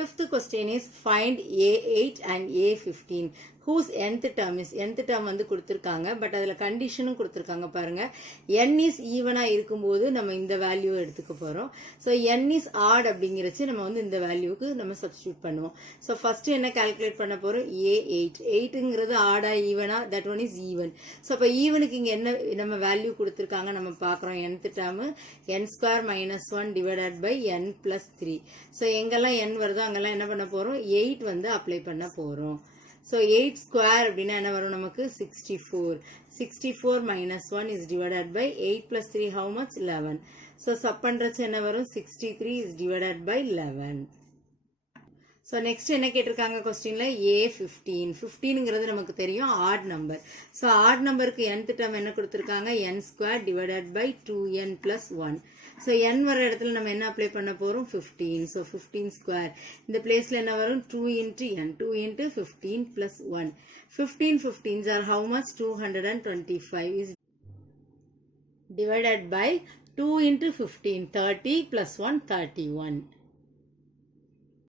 Fifth question is find A8 and A15. Whose nth term is nth term வந்து கொடுத்திருக்காங்க but அதுல கண்டிஷனும் கொடுத்திருக்காங்க பாருங்க. n is ஈவனா இருக்கும்போது நம்ம இந்த வேல்யூ எடுத்துக்க போறோம். ஸோ n is odd அப்படிங்கிறச்சு நம்ம வந்து இந்த வேல்யூக்கு நம்ம சப்ஸ்டியூட் பண்ணுவோம். ஸோ ஃபர்ஸ்ட் என்ன கால்குலேட் பண்ண போறோம்? A8. 8ங்கிறது ஆடா ஈவனா? That one is even. So அப்போ ஈவனுக்கு இங்க என்ன நம்ம வேல்யூ கொடுத்திருக்காங்க நம்ம பார்க்குறோம். nth term n square minus 1 divided by n plus 3. So எங்கெல்லாம் n வருதோ அங்கெல்லாம் என்ன பண்ண போறோம்? 8 வந்து அப்ளை பண்ண போறோம். So 8 square அப்படின்னா என்ன வரும் நமக்கு? 64. 64 minus 1 is divided by 8 plus 3 how much? 11. So sub பண்றச்சு என்ன வரும்? 63 is divided by 11. So next என்ன கேட்டிருக்காங்க கொஸ்டின்ல? A15. 15ங்கிறது நமக்கு தெரியும் odd number. So odd numberக்கு nth term என்ன கொடுத்திருக்காங்க? n square divided by 2n plus 1. So n வர இடத்துல நம்ம என்ன அப்ளை பண்ண போறோம்? 15. So 15 square. இந்த பிளேஸ்ல என்ன வரும்? 2 into n. 2 into 15 plus 1. 15 15s are how much? 225 is divided by 2 into 15. 30 plus 1 31.